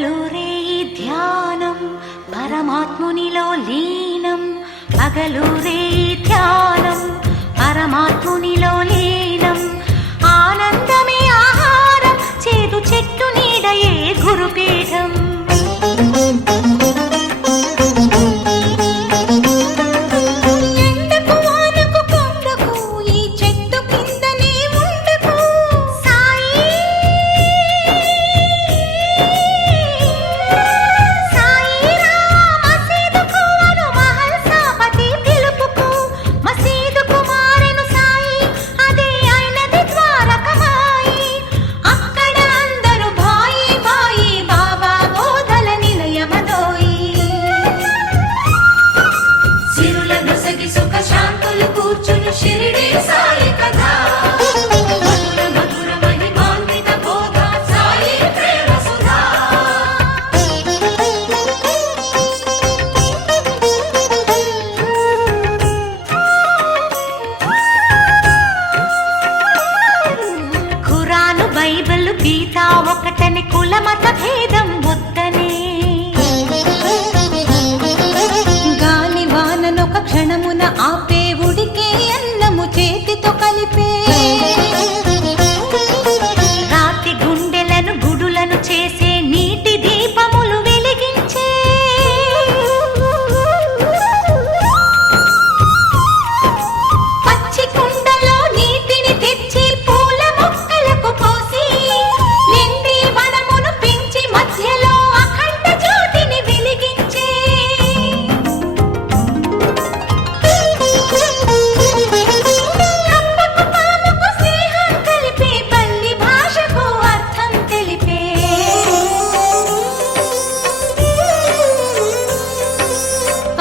పగలూరే ధ్యానం పరమాత్మునిలో లీనం పగలూరే ధ్యానం పరమాత్మునిలో లీనం ఆనందమే ఆహారం చేదు చెట్టు నీడయే గురుపీఠం బైబిల్ గీత ఒకటని కులమత భేదం వద్దనే గాలి వాననొక క్షణమున ఆపే ఉడికే అన్నము చేతితో కలిపే రాతి గుండెలను గుడులను చేసే నీటి దీపములు వెలిగించే పచ్చి కుండలో నీటిని తెచ్చి పూల మొక్కలకు పోసి నిండి వనమును పెంచి మధ్యలో అఖండ జ్యోతిని వెలిగించే కప్పకు పాముకు స్నేహం కలిపే పల్లి భాషకు అర్థం తెలిపే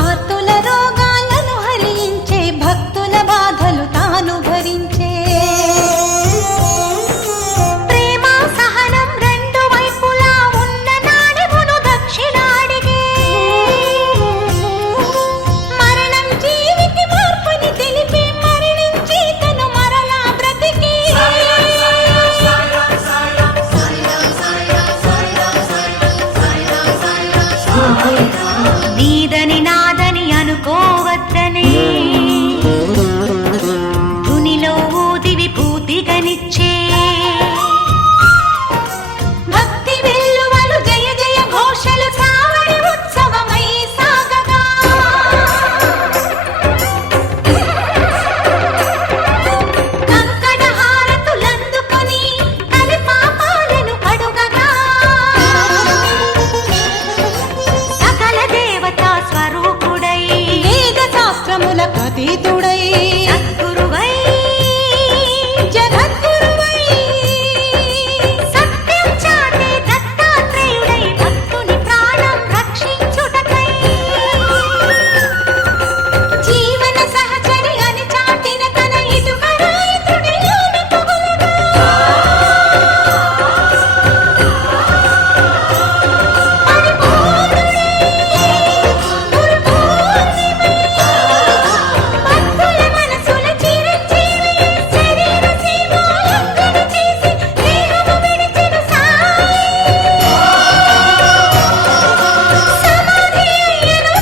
ఆర్తుల రోగాలను హరించే భక్తుల బాధలు తాను భరించే ప్రేమ సహనం రెండు వైపులా ఉన్న నాణెమును దక్షిణాడిగే మరణం జీవికి మార్పుని తెలిపే మరణించి తను మరలా బ్రతికే నీదని నాదని అనుకోవద్దనే ధునిలో ఊది విభూతిగనిచ్చే భక్తి వెల్లువలు జయ జయ ఘోషలు సావడి ఉత్సవమై సాగగా కంకణ హారతులందుకొని కలి పాపాలను కడుగగా సకల దేవతా స్వరూపుడై వేద శాస్త్రములకు అతీతుడై సద్గురువై జగద్గురువై సత్యం చాటే దత్తాత్రేయుడై భక్తుని ప్రాణం రక్షించుటకై జీవన సహచరి అని చాటిన తన ఇటుకరాయితుడిలోని పొగలుగా భక్తుల మనసుల చిరంజీవి శరీర సీమాలంకణ చేసి దేహము విడిచిన సాయి సమాధి అయ్యను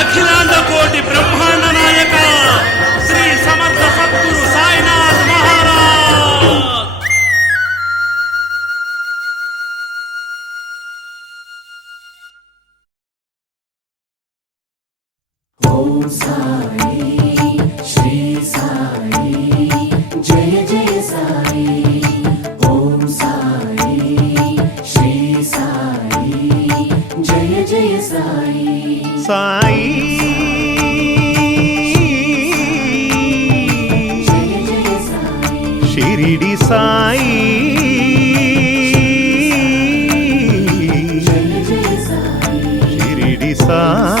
అఖిలాండ కోటి బ్రహ్మాండ నాయక శ్రీ సమర్థ సద్గురు సాయినాథ్ మహారాజ్. ఓం సాయి శ్రీ సాయి జయ జయ సాయి ఓం సాయి శ్రీ సాయి జయ జయ సాయి సాయి జయ జయ సాయి షిరిడి సాయి జయ జయ సాయి షిరిడి సాయి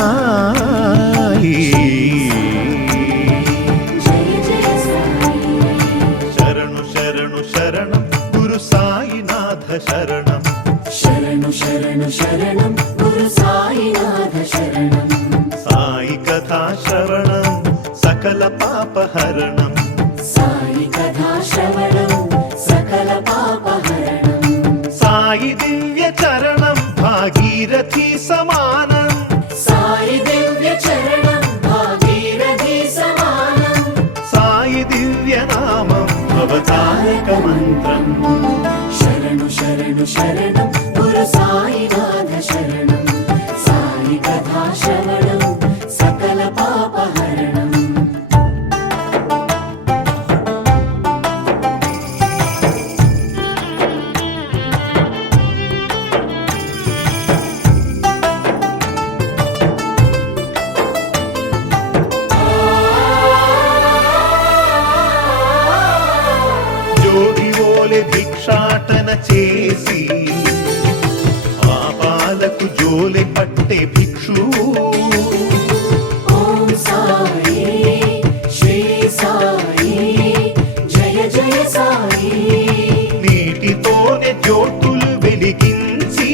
జయ జయ సాయి శరణు శరణు శరణం గురు సాయినాథ శరణం శరణు శరణు శరణు శరణం గురు సాయినాథ శరణం సాయి కథా శ్రవణం సకల పాపహరణం సాయి కథా శ్రవణం సకల పాపహరణం సాయి దివ్య చరణం భాగీరథి సమానం సాయి దివ్య చరణం భాగీరథి సమానం సాయి దివ్య నామం అవతారక మంత్రం శరణు శరణు శరణం గురు సాయినాథ శరణం సాయి కథా శ్రవణం సకల పాపహరణం జోగి ఓలె భిక్షాటన చేసి పాపాలకు జోలె పట్టే భిక్షు ఓం సాయి శ్రీ సాయి జయ జయ సాయి నీటితోనే జ్యోతులు వెలిగించి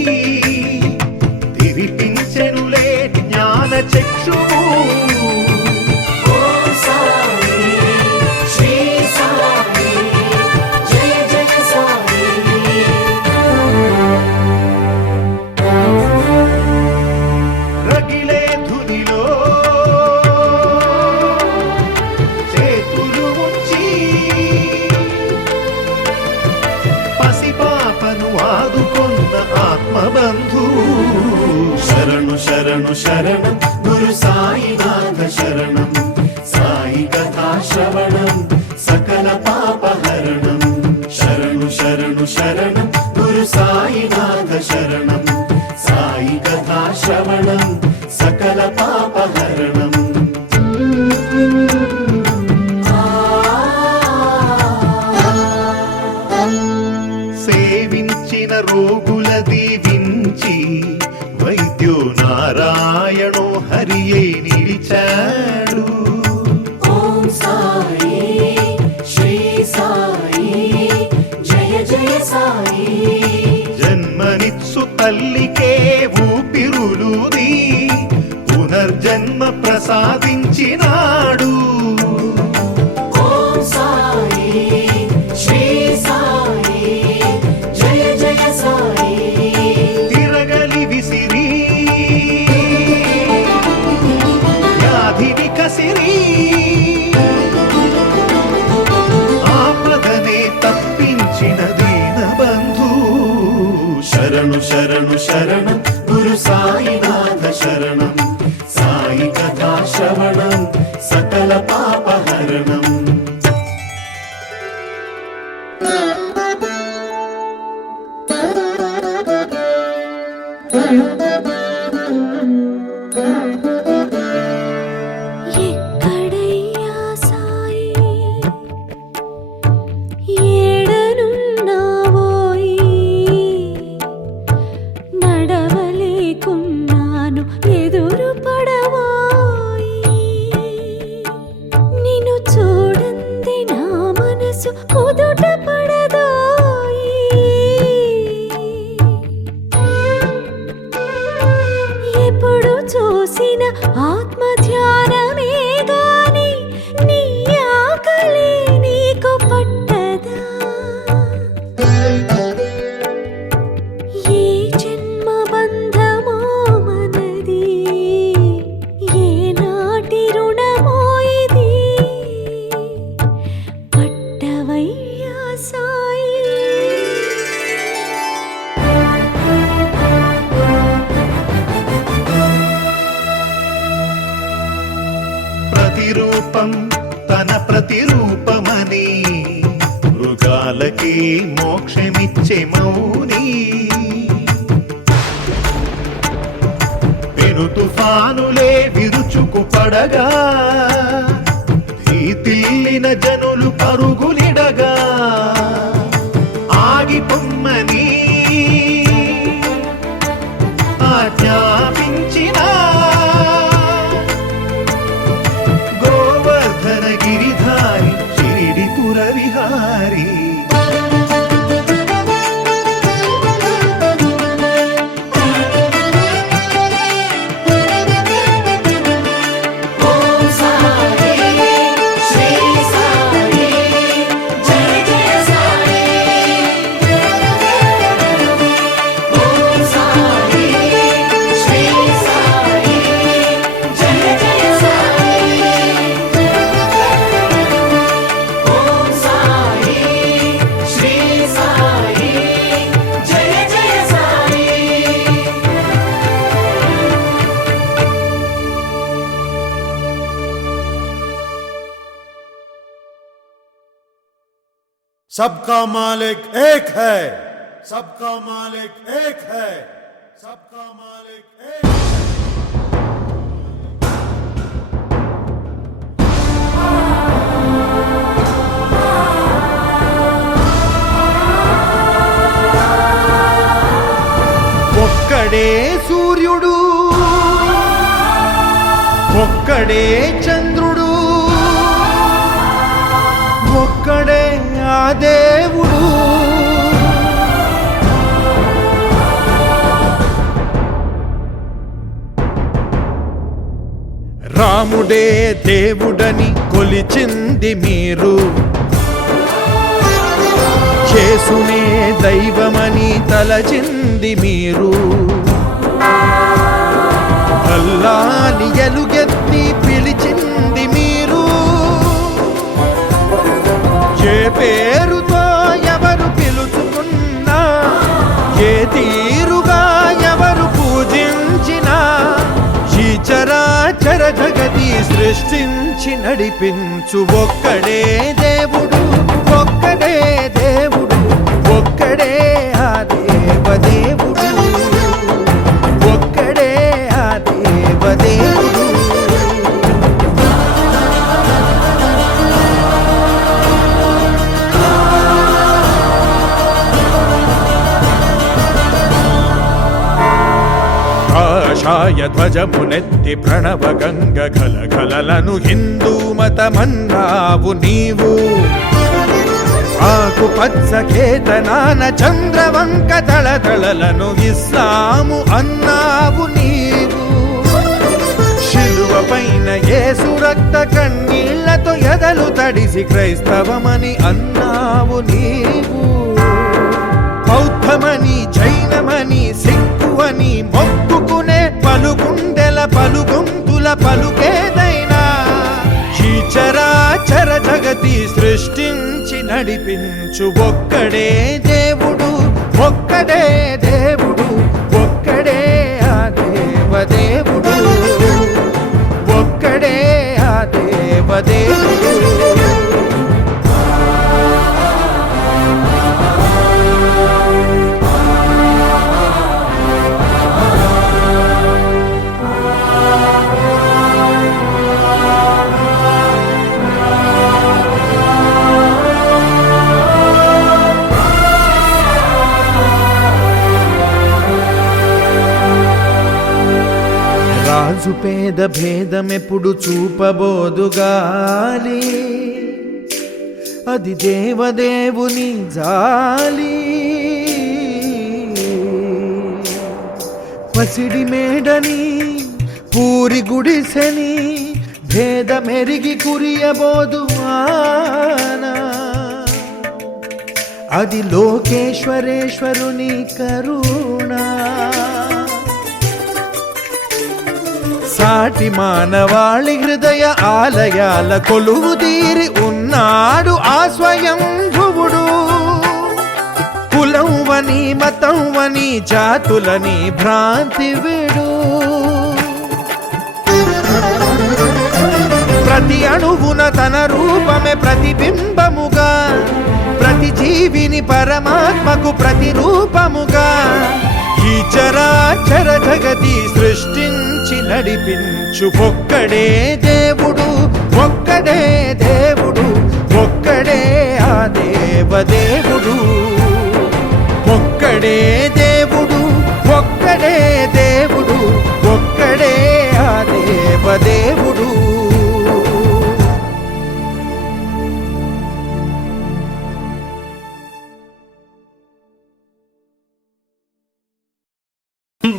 తిరిపించెనులే జ్ఞాన చక్షువు ఓం సాయి శ్రీ సాయి జయ జయ సాయి రగిలే ధునిలో చేతులు ఉంచి పసిపాపను ఆదుకొన్న ఆత్మబంధు శరణు శరణు శరణం గురు సాయినాథ శరణం సాయి కథా శ్రవణం సకల పాపహరణం శరణు శరణు శరణం గురు సాయినాథ శరణం సాయి కథా శ్రవణం సకల పాపహరణం సేవించిన రోగుల దీవించి వైద్యో నారాయణో హరియే నిలిచాడు ఓం సాయి శ్రీ సాయి జయ జయ సాయి జన్మనిత్సు తల్లికే ఊపిరులుది పునర్జన్మ ప్రసాదించినాడు ఓం సాయి శ్రీ సాయి జయ జయ సాయి తిరగలి విసిరి వ్యాధిని కసిరి ఆపదనే తప్పించిన దీనబంధు శరణు శరణు శరణం గురు సాయినాథ శరణం సాయి కథా శ్రవణం సకల పాపహరణం ఎక్కడయ్యా సాయి ఏడనున్నావోయి నడవలేకున్నాను ఎదురు పడవోయి నిన్ను చూడంది నా మనసు కుదుట పడదోయి ఎప్పుడు చూసిన ఆత్మ ధ్యానమే గాని నీ ఆకలి నీకు పట్టదా ఏ జన్మ బంధమో మనది ఏ నాటి రుణమో ఇది పట్టవయ్యా సాయి ప్రతిరూపం తన ప్రతిరూపమని మృగాలకి మోక్షమిచ్చే మౌని పెను తుఫానులే విరుచుకు పడగా భీతిల్లిన జనులు పరుగులిడగా ఆగిపొమ్మని ఆజ్ఞాపించిన గోవర్ధన గిరిధారి షిరిడిపుర విహారీ सबका मालिक एक है, सबका मालिक एक है, सबका मालिक एक है। ఒక్కడే సూర్యుడు, ఒక్కడే చంద్రుడు, ఒక్కడే ఆ దేవుడు. రాముడే దేవుడని కొలిచింది మీరు, చేసునే దైవమని తలచింది మీరు. అల్లాని ఎలుగెత్తి పిలిచింది మీరు. ఏ పేరుతో ఎవరు పిలుచుకున్నా, ఏ తీరుగా ఎవరు పూజించినా, ఈ చరాచర జగతి సృష్టించి నడిపించు ఒక్కడే దేవుడు, ఒక్కడే దేవుడు, ఒక్కడే ఆ దేవదేవుడు, ఒక్కడే ఆ దేవదేవుడు. కాషాయ ధ్వజమునెత్తి ప్రణవ గంగ గలగలలను హిందూ మతమన్నావు నీవు. ఆకుపచ్చ కేతనాన చంద్రవంక తళతళలను ఇస్లాము అన్నావు నీవు. శిలువ పైన యేసు రక్త కన్నీళ్లతో ఎదలు తడిసి క్రైస్తవమని అన్నావు నీవు. బౌద్ధమని జైనమని సిక్కువని మొక్కుకునే పలుగుండెల పలుగొంతుల పలుకేదైనా, ఈ చరాచర జగతి సృష్టించి నడిపించు ఒక్కడే దేవుడు, ఒక్కడే దేవుడు, ఒక్కడే ఆ దేవదేవుడు, ఒక్కడే ఆ దేవదేవుడు. రాజు పేద భేదమెప్పుడు చూపబోదు గాలి, అది దేవదేవుని జాలి. పసిడి మేడని పూరి గుడిసెని భేదమెరిగి కురియబోదు ఆనా, అది లోకేశ్వరేశ్వరుని కరుణా. సాటి మానవాళి హృదయ ఆలయాల కొలువు తీరి ఉన్నాడు ఆ స్వయం భువుడు. కులం వని మతం వని జాతులని భ్రాంతి విడు. ప్రతి అణువున తన రూపమే ప్రతిబింబముగా, ప్రతి జీవిని పరమాత్మకు ప్రతిరూపముగా, ఈ చరాచర జగతి సృష్టించి నడిపించు ఒక్కడే దేవుడు, ఒక్కడే దేవుడు, ఒక్కడే ఆ దేవదేవుడు, ఒక్కడే దేవుడు, ఒక్కడే దేవుడు, ఒక్కడే ఆ దేవదేవుడు.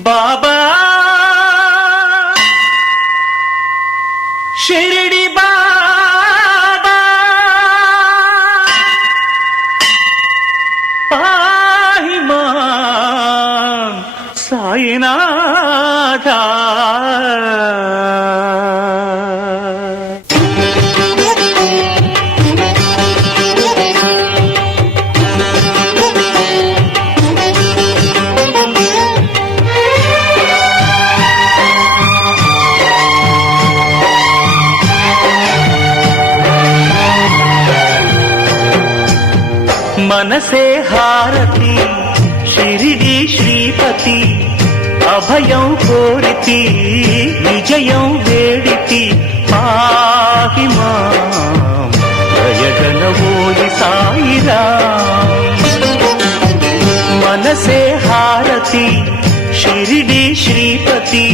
బాబా షిరిడి బాబా పాహి మాం సాయినాథా. మనసే హారతి షిరిడి శ్రీపతి అభయం కోరితి విజయం వేడితి పాహి మాం దయగలవోయి సాయిరాం మనసే హారతి షిరిడి శ్రీపతి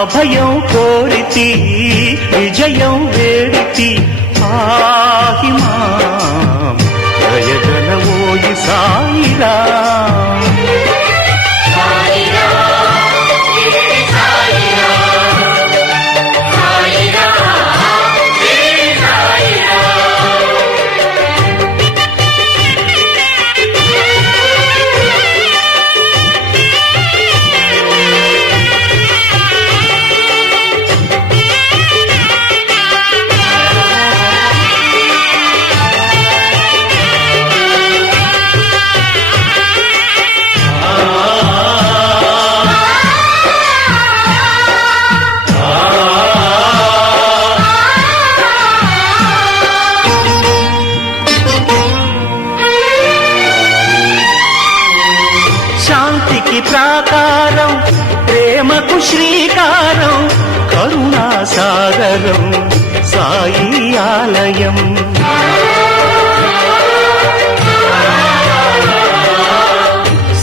అభయం కోరితి విజయం వేడితి పాహి మాం దయగలవోయి సాయిరాం శాంతికి ప్రాకారం ప్రేమకు శ్రీకారం కరుణాసాగరం సాయి ఆలయం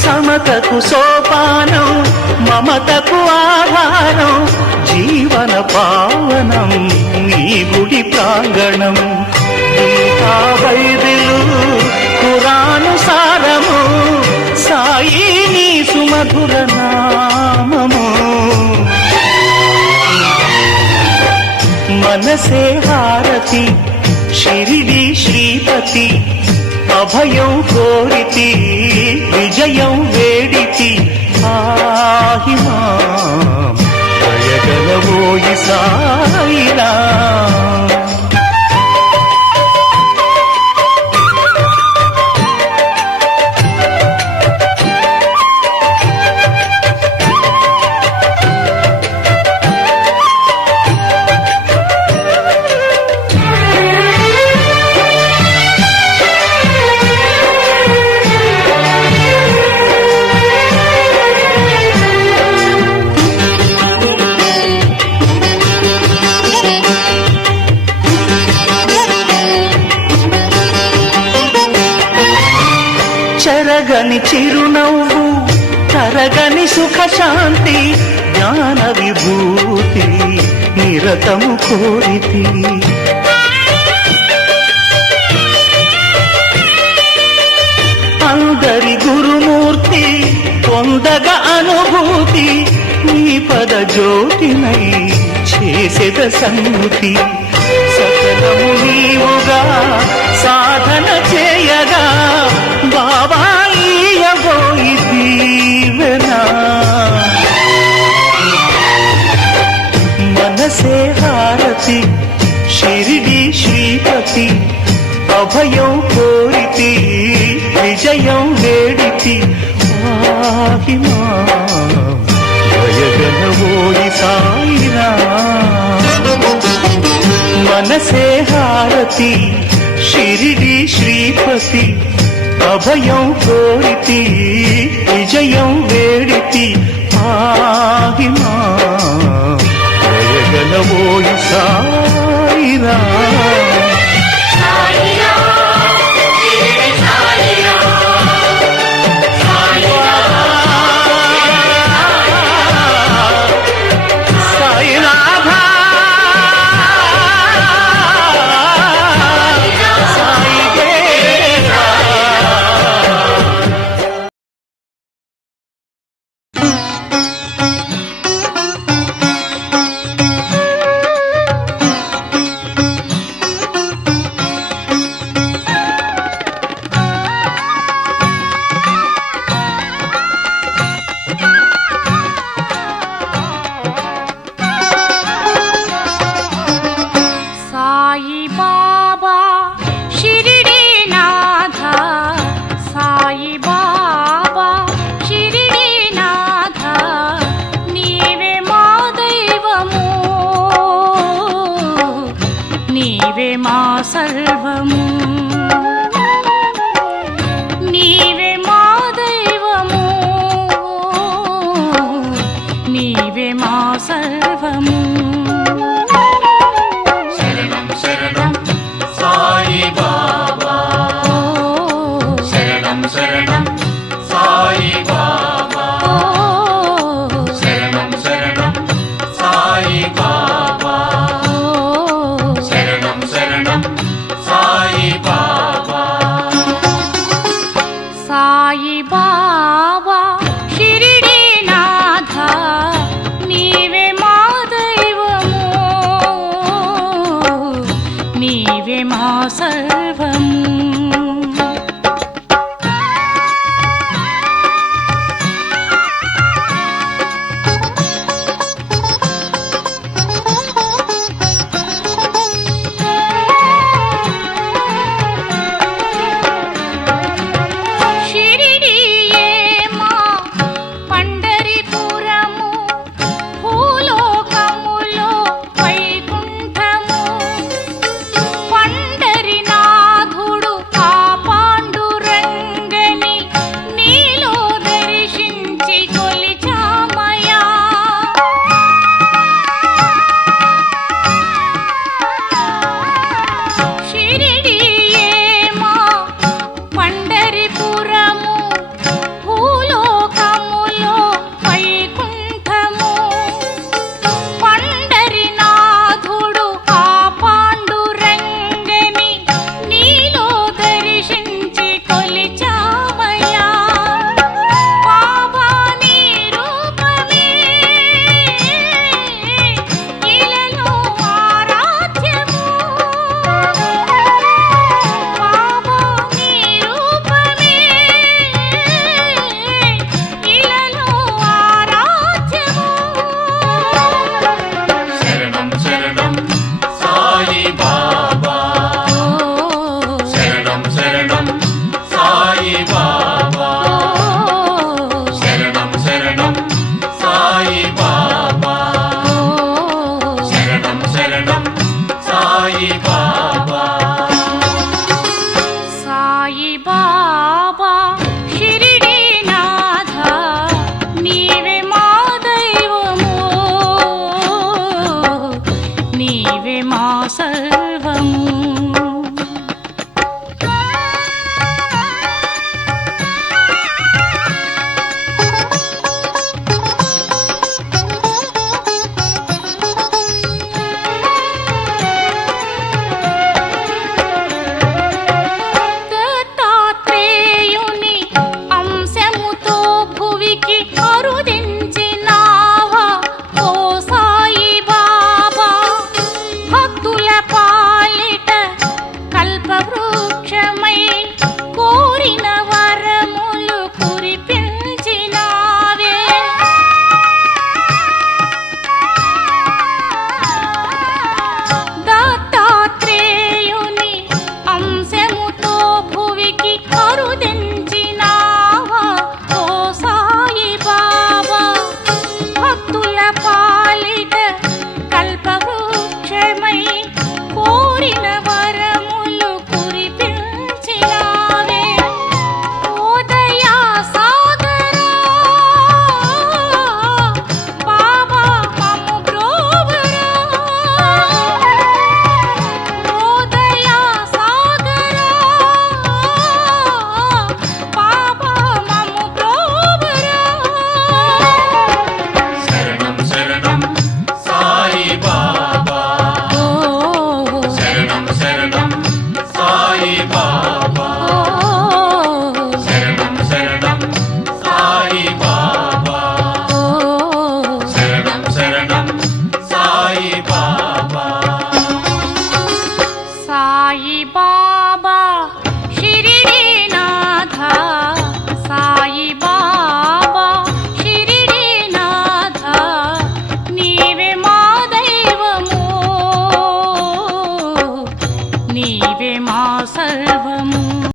సమతకు సోపానం మమతకు ఆధారం జీవన పావనం నీ గుడి ప్రాంగణం గీతా బైబిలు ఖురాను సారము సాయి నీ సుమధుర నామము మనసే హారతి షిరిడి శ్రీపతి అభయం కోరితి విజయం వేడితి పాహి మాం దయగలవోయి సాయిరాం చెరగని చిరునవ్వు తరగని సుఖ శాంతి జ్ఞాన విభూతి నిరతము కోరితి అందరి గురుమూర్తి పొందగ అనుభూతి నీ పద జ్యోతినై చేసేద సంగతి సకలము నీవుగా సాధన చేయగా బాబా ఈయబోయి దీవెనా మనసే హారతి షిరిడి శ్రీపతి అభయం కోరితి విజయం వేడితి పాహి మాం దయగలవోయి సాయిరాం మనసే హారతి షిరిడి శ్రీపతి అభయం కోరితి విజయం వేడితి పాహి మాం దయగలవోయి సాయిరాం నీవే మా సర్వము